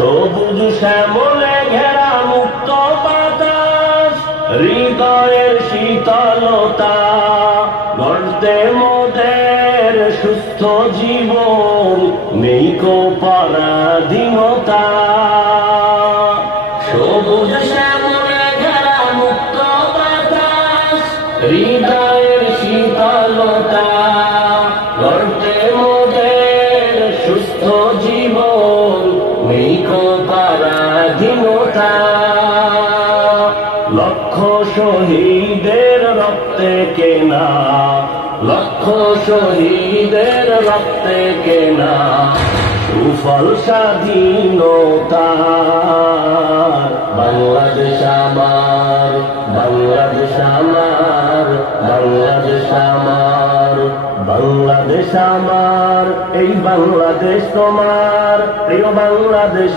সবুজ শ্যামলে ঘেরা মুক্ত বাতাস, হৃদয়ের শীতলতা, গড়তে মোদের সুস্থ জীবন, নেই কো পরাধীনতা। সবুজ শ্যামলে ঘেরা মুক্ত বাতাস, হৃদয়ের শীতলতা, গড়তে মোদের সুস্থ জীবন, নেই কো পরাধীনতা। লক্ষ শহীদের রক্তে কেনা, লক্ষ শহীদের রক্তে কেনা সুফল স্বাধীনতার। বাংলাদেশ আমার, বাংলাদেশ আমার, বাংলাদেশ আমার, বাংলাদেশ আমার, এই বাংলাদেশ তোমার, প্রিয় বাংলাদেশ।